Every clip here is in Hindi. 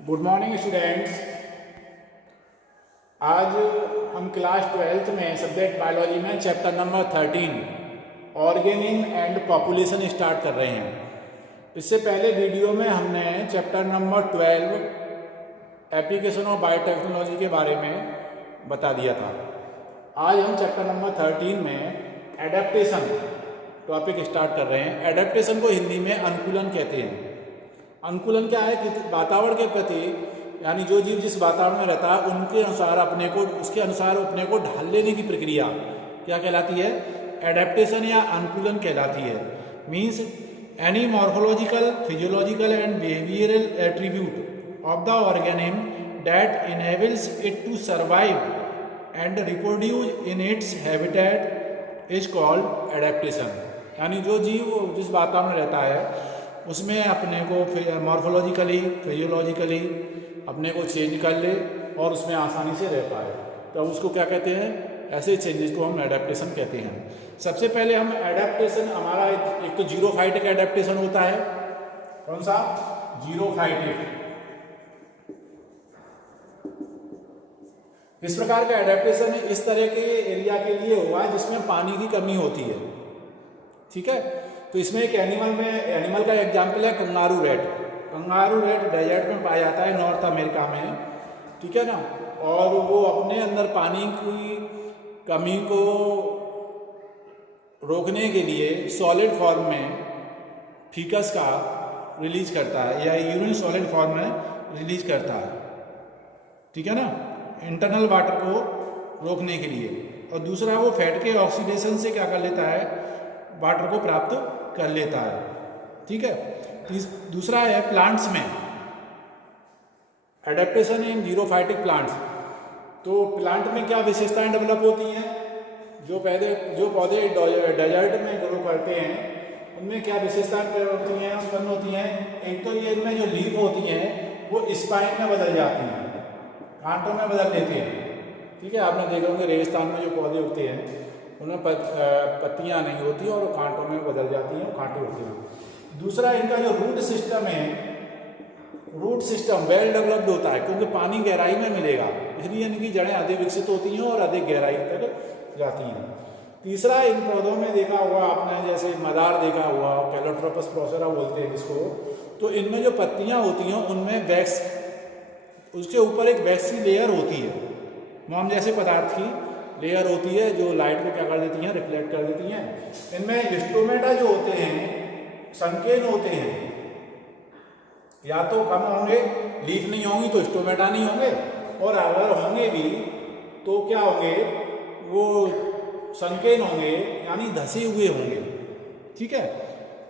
Good morning students. आज हम क्लास 12th में सब्जेक्ट बायोलॉजी में chapter number 13 organism and population start कर रहे हैं। इससे पहले वीडियो में हमने chapter number 12 application of biotechnology के बारे में बता दिया था। आज हम चैप्टर नंबर 13 में एडेप्टेशन टॉपिक स्टार्ट कर रहे हैं। एडेप्टेशन को हिंदी में अनुकूलन कहते हैं। अनुकूलन क्या है कि वातावरण के प्रति, यानी जो जीव जिस वातावरण में रहता है उनके अनुसार उसके अनुसार अपने को ढाल लेने की प्रक्रिया क्या कहलाती है? एडेप्टेशन या अनुकूलन कहलाती है। Means any morphological, physiological and behavioural attribute of the organism that enables it to survive and reproduce in its habitat is called adaptation. यानी जो जीव जिस वातावरण में रहता है उसमें अपने को मॉर्फोलॉजिकली, फिजियोलॉजिकली अपने को चेंज कर ले और उसमें आसानी से रह पाए, तो उसको क्या कहते हैं? ऐसे चेंजेस को हम एडेप्टेशन कहते हैं। सबसे पहले हम एडेप्टेशन, हमारा एक तो जीरोफाइटिक एडेप्टेशन होता है। कौन सा? जीरोफाइटिक। इस प्रकार का एडेप्टेशन इस तरह के एरिया के लिए हुआ जिसमें पानी की कमी होती है। ठीक है, तो इसमें एक एनिमल का एग्जाम्पल है kangaroo rat. Kangaroo rat desert में पाया जाता है, नॉर्थ अमेरिका में। ठीक है ना, और वो अपने अंदर पानी की कमी को रोकने के लिए सॉलिड फॉर्म में फीकस का रिलीज करता है या यूरिन सॉलिड फॉर्म में रिलीज करता है। ठीक है ना, इंटरनल वाटर को रोकने के लिए। और दूसरा, वो फैट के ऑक्सीडेशन से क्या कर लेता है? वाटर को प्राप्त कर लेता है। ठीक है, दूसरा है प्लांट्स में एडेप्टेशन इन जीरोफाइटिक प्लांट्स। तो प्लांट में क्या विशेषताएं डेवलप होती हैं? जो पौधे डेजर्ट में ग्रो करते हैं उनमें क्या विशेषताएं उत्पन्न होती हैं? एक तो ये इनमें जो लीफ होती हैं वो स्पाइन में बदल जाती हैं, कांटों में बदल लेती हैं। ठीक है, आपने देखा होंगे रेगिस्तान में जो पौधे होते हैं उनमें पत्तियां नहीं होती और वो कांटों में बदल जाती हैं, कांटे होते हैं। दूसरा, इनका जो रूट सिस्टम है, रूट सिस्टम वेल डेवलप्ड होता है क्योंकि पानी गहराई में मिलेगा, इसलिए इनकी जड़ें अधिक विकसित होती हैं और अधिक गहराई तक जाती हैं। तीसरा, इन पौधों में देखा हुआ आपने, जैसे मदार देखा हुआ, कैलोट्रोपस प्रोसेरा बोलते हैं जिसको, तो इनमें जो पत्तियां होती हैं उनमें वैक्स, उसके ऊपर एक वैक्सी लेयर होती है, मोम जैसे पदार्थ की लेयर होती है जो लाइट को क्या कर देती हैं? रिफ्लेक्ट कर देती हैं। इनमें स्टोमेटा जो होते हैं संकीर्ण होते हैं, या तो कम होंगे, लीफ नहीं होंगी तो स्टोमेटा नहीं होंगे, और अगर होंगे भी तो क्या होंगे? वो संकीर्ण होंगे, यानी धसे हुए होंगे। ठीक है,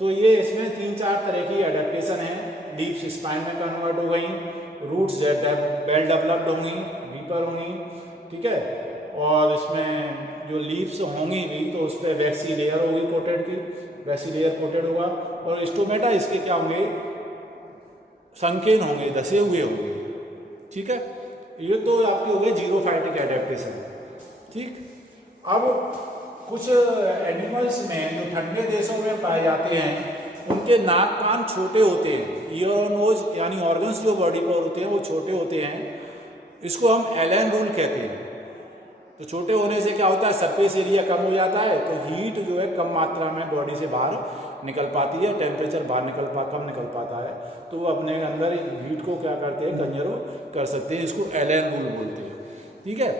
तो ये इसमें 3-4 तरह की एडेप्टेशन है। लीव्स स्पाइन में कन्वर्ट हो गई, रूट्स वेल डेवलप्ड होंगी, डीपर होंगी। ठीक है, और इसमें जो लीव्स होंगी भी तो उस पर वैक्सी लेयर होगी कोटेड की, वैक्सी लेयर कोटेड होगा, और स्टोमेटा इसके क्या होंगे? संकीर्ण होंगे, धसे हुए होंगे। ठीक है, ये तो आपकी हो गई जीरोफाइटिक एडेप्टेशन। ठीक, अब कुछ एनिमल्स में जो ठंडे देशों में पाए जाते हैं उनके नाक कान छोटे होते हैं, ईयर और नोज यानी ऑर्गन्स जो बॉडी पर होते हैं वो छोटे होते हैं। इसको हम एलन रूल कहते हैं। तो छोटे होने से क्या होता है? सरफेस एरिया कम हो जाता है, तो हीट जो है कम मात्रा में बॉडी से बाहर निकल पाती है, टेम्परेचर बाहर कम निकल पाता है, तो वो अपने अंदर हीट को क्या करते हैं? कंजर्व कर सकते हैं। इसको एलन रूल बोलते हैं। ठीक है,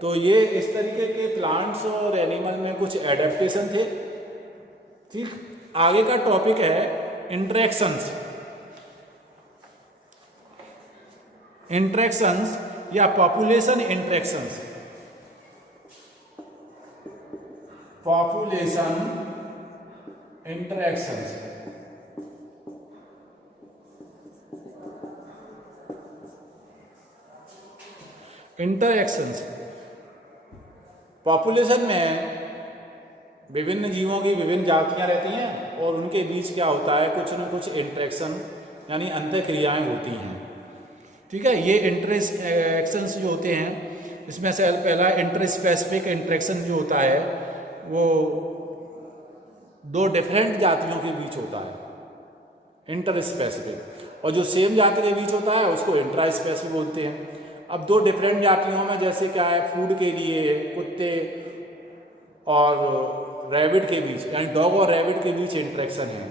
तो ये इस तरीके के प्लांट्स और एनिमल में कुछ एडेप्टेशन थे। ठीक, आगे का टॉपिक है इंटरेक्शंस। इंटरेक्शंस या population interactions. Population interactions. Interactions, population में विभिन्न जीवों की विभिन्न जातियां रहती हैं और उनके बीच क्या होता है? कुछ न कुछ इंटरेक्शन यानी अंतःक्रियाएं होती हैं। ठीक है, ये इंटरेक्शंस जो होते हैं इसमें से पहला इंटरस्पेसिफिक इंटरेक्शन जो होता है वो दो डिफरेंट जातियों के बीच होता है, इंटरस्पेसिफिक। और जो सेम जाति के बीच होता है उसको इंट्रा स्पेसिस बोलते हैं। अब दो डिफरेंट जातियों में जैसे क्या है, फूड के लिए कुत्ते और रैबिट के बीच, यानी डॉग और रैबिट के बीच इंटरेक्शन है,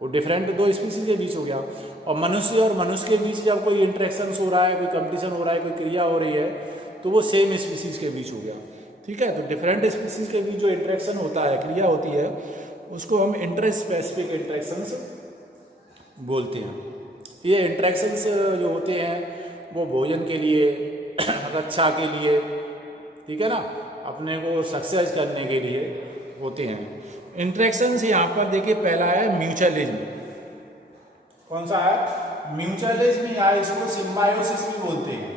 वो डिफरेंट दो स्पीसीज के बीच हो गया। और मनुष्य और मनुष्य के बीच जब कोई इंटरेक्शन हो रहा है, कोई कंपटीशन हो रहा है, कोई क्रिया हो रही है, तो वो सेम स्पीसीज के बीच हो गया। ठीक है, तो डिफरेंट स्पीसीज के बीच जो इंटरेक्शन होता है, क्रिया होती है, उसको हम इंटर स्पेसिफिक इंटरेक्शंस बोलते हैं। ये इंटरेक्शंस जो होते हैं वो भोजन के लिए, रक्षा के लिए, ठीक है ना, अपने को सक्सेस करने के लिए होते हैं। इंटरेक्शंस यहाँ पर देखिए, पहला है म्यूचुअलिज्म। कौन सा है? म्यूचुअलिज्म, या इसको सिम्बायोसिस भी बोलते हैं।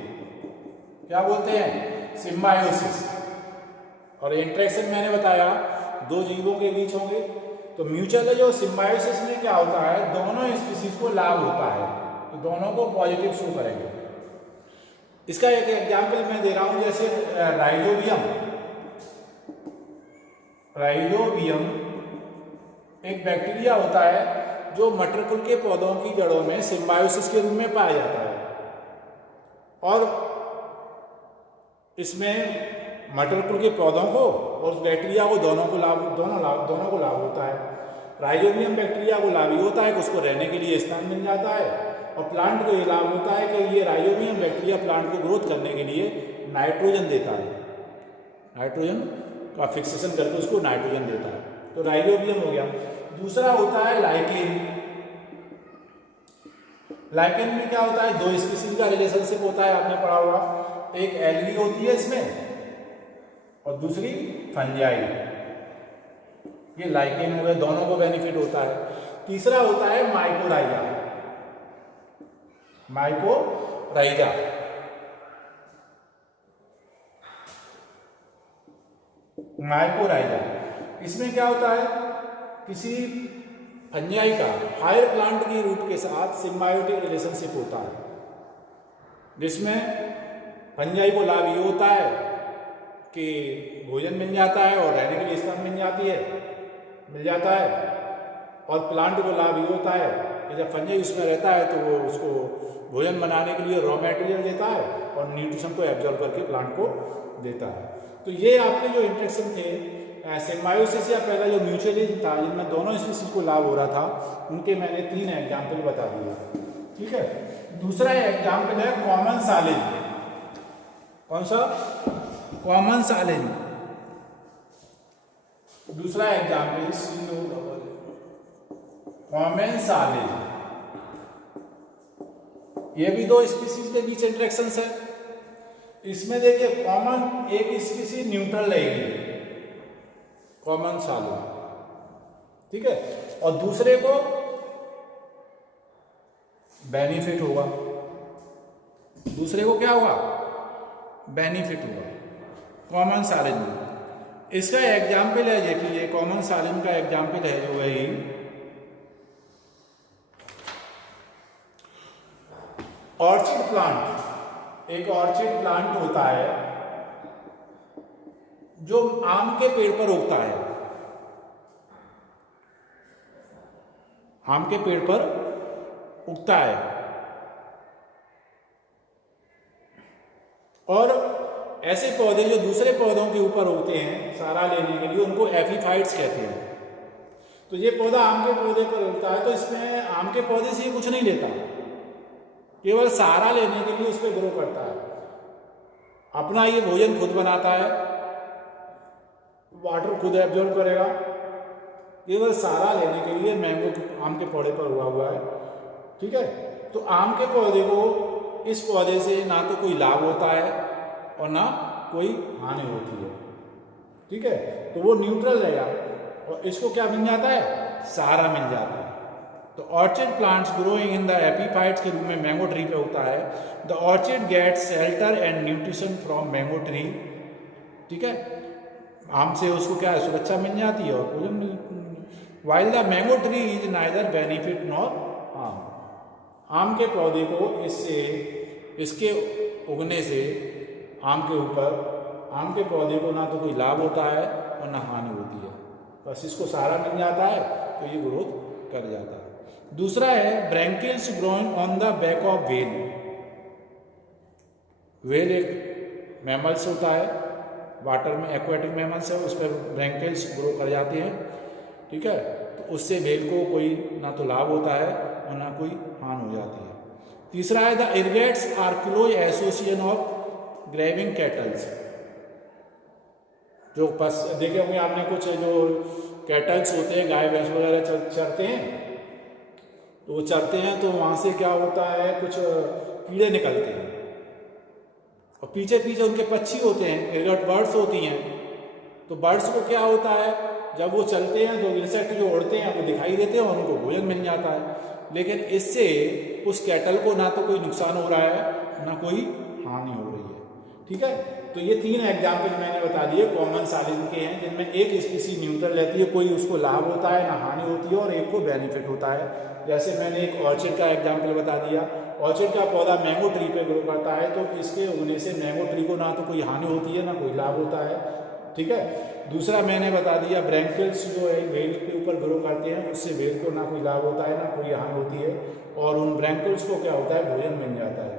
क्या बोलते हैं? सिम्बायोसिस। और इंटरेक्शन मैंने बताया दो जीवों के बीच होंगे। तो म्यूचुअल और सिम्बायोसिस में क्या होता है, दोनों स्पीसीज को लाभ होता है, तो दोनों को पॉजिटिव शो करेंगे। इसका एक एग्जाम्पल मैं दे रहा हूं, जैसे राइजोबियम एक बैक्टीरिया होता है जो मटर कुल के पौधों की जड़ों में सिम्बायोसिस के रूप में पाया जाता है, और इसमें मटर कुल के पौधों को और उस बैक्टीरिया को दोनों को लाभ होता है। राइजोबियम बैक्टीरिया को लाभ ये होता है कि उसको रहने के लिए स्थान मिल जाता है, और प्लांट को ये लाभ होता है कि ये राइजोबियम बैक्टीरिया प्लांट को ग्रोथ करने के लिए नाइट्रोजन देता है, नाइट्रोजन का फिक्सेशन करके उसको नाइट्रोजन देता है। तो राइजोबियम हो गया। दूसरा होता है लाइकेन। लाइकेन में क्या होता है, दो स्पीसीज का रिलेशनशिप होता है, आपने पढ़ा होगा। एक एल्गी होती है इसमें और दूसरी फंजाई। ये लाइकेन हो गए, दोनों को बेनिफिट होता है। तीसरा होता है माइकोराइजा। माइकोराइजा इसमें क्या होता है, किसी फंजाई का हायर प्लांट की रूट के साथ सिम्बायोटिक रिलेशनशिप होता है, जिसमें फंजाई को लाभ ये होता है कि भोजन मिल जाता है और रहने के लिए स्थान मिल जाता है, और प्लांट को लाभ ये होता है कि जब फंजाई उसमें रहता है तो वो उसको भोजन बनाने के लिए रॉ मटेरियल देता है और न्यूट्रिशन को एब्जॉर्ब करके प्लांट को देता है। तो ये आपके जो इंटरेक्शन थे, सिम्बायोसिस या पहला जो म्यूचुअलिज्म था, जिनमें दोनों स्पीसीज को लाभ हो रहा था, उनके मैंने 3 एग्जाम्पल बता दिए। ठीक है, दूसरा एग्जाम्पल है कॉमन सालिज्म। कौन सा? कॉमन सालिज्म। दूसरा एग्जाम्पल कॉमन सालिज्म। ये भी दो स्पीसीज के बीच इंटरेक्शंस है। इसमें देखिए, कॉमन एक स्पीसीज न्यूट्रल रहेगी, कॉमन सालिज्म, ठीक है, और दूसरे को बेनिफिट होगा। दूसरे को क्या होगा? बेनिफिट होगा, कॉमन सालिज्म। इसका एग्जाम्पल है, देखिए कॉमन सालिज्म का एग्जाम्पल है जो वही ऑर्चिड प्लांट। एक ऑर्चिड प्लांट होता है जो आम के पेड़ पर उगता है, आम के पेड़ पर उगता है, और ऐसे पौधे जो दूसरे पौधों के ऊपर उगते हैं सारा लेने के लिए, उनको एपीफाइट्स कहते हैं। तो ये पौधा आम के पौधे पर उगता है, तो इसमें आम के पौधे से ये कुछ नहीं लेता, केवल सहारा लेने के लिए उस पर ग्रो करता है। अपना ये भोजन खुद बनाता है, वाटर खुद एब्जॉर्ब करेगा, केवल सहारा लेने के लिए मैंगो आम के पौधे पर हुआ है। ठीक है, तो आम के पौधे को, इस पौधे से ना तो कोई लाभ होता है और ना कोई हानि होती है। ठीक है, तो वो न्यूट्रल रहेगा, और इसको क्या मिल जाता है? सहारा मिल जाता है। तो orchid plants growing in the epiphytes के रूप में मैंगो ट्री पे होता है। The orchid gets shelter and nutrition from mango tree. ठीक है, आम से उसको क्या है? सुरक्षा मिल जाती है और भोजन मिल। While the mango tree is neither benefit nor harm. आम के पौधे को इससे, इसके उगने से आम के ऊपर, आम के पौधे को ना तो कोई लाभ होता है और ना हानि होती है, बस इसको सहारा मिल जाता है तो ये ग्रोथ कर जाता है। दूसरा है barnacles growing on the back of whale. Whale एक मैमल्स होता है, वाटर में एक्वाटिक मैमल्स है, उस पर ब्रैंकिल्स ग्रो कर जाते हैं, ठीक है। तो उससे व्हेल को कोई ना तो लाभ होता है और ना कोई हानि हो जाती है। तीसरा है the egrets are close association of grazing cattles. जो देखे होंगे आपने, कुछ जो कैटल्स होते हैं, गाय भैंस वगैरह चरते हैं, तो वो चरते हैं तो वहाँ से क्या होता है, कुछ कीड़े निकलते हैं और पीछे पीछे उनके पक्षी होते हैं, इरगट बर्ड्स होती हैं। तो बर्ड्स को क्या होता है, जब वो चलते हैं तो इंसेक्ट जो उड़ते हैं वो दिखाई देते हैं और उनको भोजन मिल जाता है। लेकिन इससे उस कैटल को ना तो कोई नुकसान हो रहा है ना कोई हानि हो रही है, ठीक है। तो ये 3 एग्जाम्पल मैंने बता दिए कॉमन सालिन के हैं, जिनमें एक स्पीसी न्यूट्रल रहती है, कोई उसको लाभ होता है ना हानि होती है, और एक को बेनिफिट होता है। जैसे मैंने एक ऑर्चिड का एग्जाम्पल बता दिया। ऑर्चिड का पौधा मैंगो ट्री पे ग्रो करता है, तो इसके उगने से मैंगो ट्री को ना तो कोई हानि होती है ना कोई लाभ होता है, ठीक है। दूसरा मैंने बता दिया ब्रैंकिल्स जो है व्हेल के ऊपर ग्रो करते हैं, उससे व्हेल को ना कोई लाभ होता है ना कोई हानि होती है, और उन ब्रैंकिल्स को क्या होता है, भोजन मिल जाता है।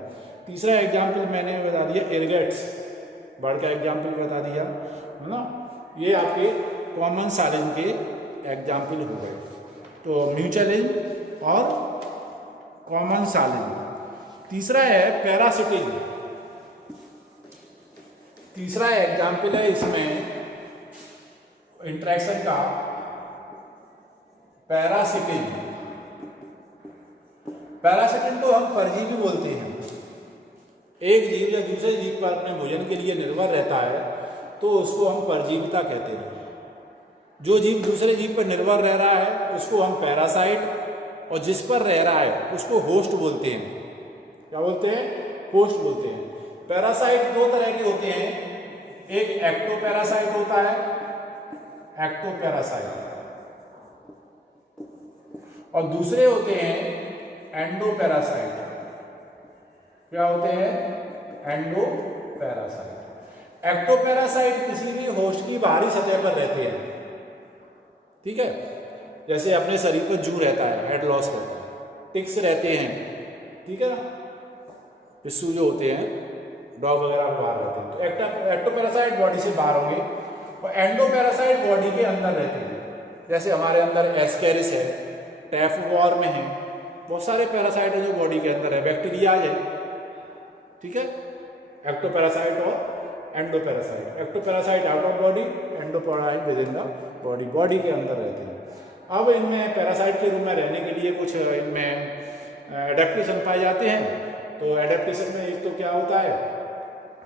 तीसरा एग्जाम्पल मैंने बता दिया इरगेट्स, बर्ड का एग्जाम्पल बता दिया, है ना। ये आपके कॉमन सालिन के एग्जाम्पल हो गए। तो म्यूचुअलिज्म और कॉमन सालिन। तीसरा है पैरासिटिज्म। तीसरा एग्जाम्पल है इसमें इंटरेक्शन का पैरासिटिज्म। पैरासिटिज्म को हम परजीवी बोलते हैं। एक जीव या दूसरे जीव पर अपने भोजन के लिए निर्भर रहता है तो उसको हम परजीविता कहते हैं। जो जीव दूसरे जीव पर निर्भर रह रहा है उसको हम पैरासाइट, और जिस पर रह रहा है उसको होस्ट बोलते हैं। क्या बोलते हैं? होस्ट बोलते हैं। पैरासाइट 2 तरह के होते हैं, एक एक्टोपैरासाइट होता है, एक्टोपैरासाइट, और दूसरे होते हैं एंडोपैरासाइट। क्या होते हैं? एंडोपैरासाइट। एक्टोपैरासाइट किसी भी होस्ट की बाहरी सतह पर रहते हैं, ठीक है। जैसे अपने शरीर पर जू रहता है, हेड लॉस रहता है, टिक्स रहते हैं, ठीक है ना, पिस्सू जो होते हैं, डॉग वगैरह बाहर रहते हैं। तो एक्टोपैरासाइट बॉडी से बाहर होंगे, और एंडोपैरासाइट बॉडी के अंदर रहते हैं। जैसे हमारे अंदर एस्केरिस है, टैफवॉर्म है, बहुत सारे पैरासाइट है जो बॉडी के अंदर है, बैक्टीरिया है, ठीक है। एक्टोपैरासाइट और endoparasite. Ectoparasite out of body, endoparasite with in the body, body के अंदर रहते हैं। अब इनमें पैरासाइट के रूप में रहने के लिए कुछ इनमें एडेप्टेशन पाए जाते हैं। तो एडेप्टेशन में एक तो क्या होता है,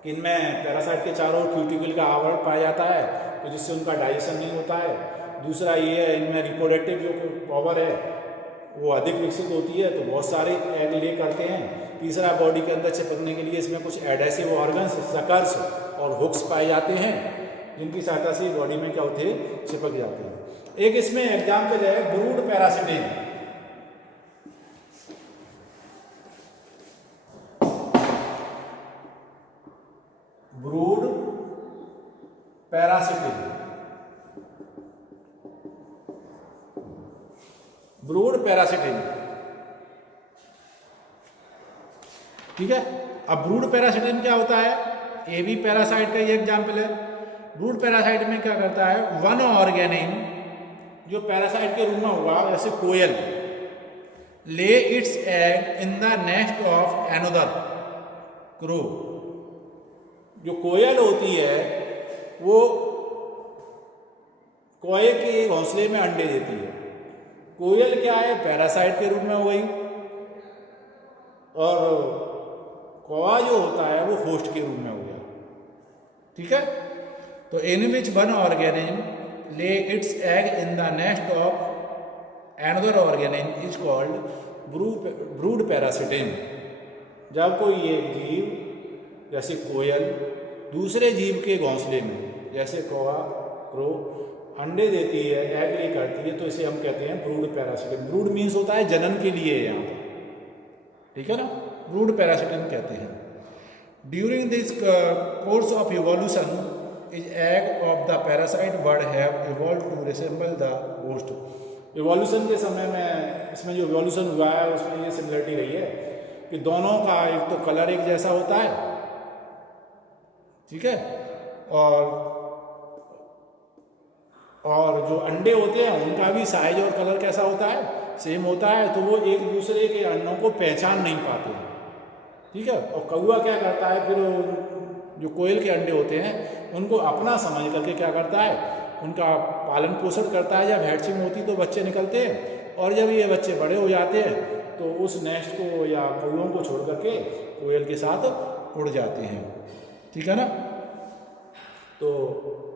इनमें पैरासाइट के चारों क्यूटिकल का आवरण पाया जाता है, तो जिससे उनका डाइजेशन नहीं होता है। दूसरा ये है, इनमें रिप्रोडक्टिव जो पावर है वो अधिक विकसित होती है, तो बहुत सारे एग ले करते हैं। तीसरा, बॉडी के अंदर चिपकने के लिए इसमें कुछ एडेसिव ऑर्गन्स, सकर्स और हुक्स पाए जाते हैं, जिनकी सहायता से बॉडी में क्या होते हैं, चिपक जाते हैं। एक इसमें एग्जाम्पल है brood parasitism. Brood parasitism. Brood parasitism, ठीक है। अब ब्रूड पैरासिटिज्म क्या होता है? ये भी पैरासाइट का ही एग्जाम्पल है। ब्रूड पैरासाइट में क्या करता है, वन ऑर्गेनिज्म जो पैरासाइट के रूप में हुआ, जैसे कोयल, ले it's egg in the nest of another crow. जो कोयल होती है वो कोए के घोंसले में अंडे देती है। कोयल क्या है, पैरासाइट के रूप में हो गई, और कौवा जो होता है वो होस्ट के रूप में हो गया, ठीक है। तो इन विच वन ऑर्गेनिज्म ले it's egg in the nest of another organism is called brood parasitism. जब कोई एक जीव जैसे कोयल दूसरे जीव के घोंसले में, जैसे कौवा, क्रो, अंडे देती है, एग ले करती है, तो इसे हम कहते हैं ब्रूड पैरासिटिज्म। ब्रूड मीन्स होता है जनन के लिए यहाँ पर, ठीक है ना, ब्रूड पैरासिटिज्म कहते हैं। During this course of evolution is egg of the parasite bird have evolve to resemble the host. Evolution के समय में इसमें जो इवोल्यूशन हुआ है उसमें ये सिमिलरिटी रही है कि दोनों का एक तो कलर एक जैसा होता है, ठीक है, और जो अंडे होते हैं उनका भी साइज और कलर कैसा होता है, सेम होता है, तो वो एक दूसरे के अंडों को पहचान नहीं पाते हैं, ठीक है। और कौवा क्या करता है, फिर जो कोयल के अंडे होते हैं उनको अपना समझ करके क्या करता है, उनका पालन पोषण करता है। जब हैचिंग होती तो बच्चे निकलते हैं, और जब ये बच्चे बड़े हो जाते हैं तो उस नेस्ट को या कौवों को छोड़ करके कोयल के साथ उड़ जाते हैं, ठीक है ना। तो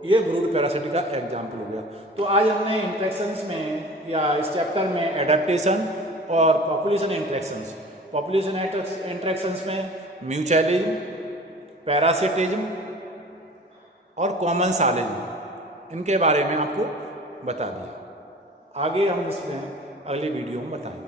ये ब्रूड पैरासिटी का एग्जाम्पल हो गया। तो आज हमने इंट्रैक्शंस में या इस चैप्टर में एडेप्टेशन और पॉपुलेशन इंट्रैक्शंस, पॉपुलेशन इंट्रैक्शंस में म्यूचुअलिज्म, पैरासिटिज्म और कॉमन्सालिज्म, इनके बारे में आपको बता दिया। आगे हम इसमें अगले वीडियो में बताएंगे।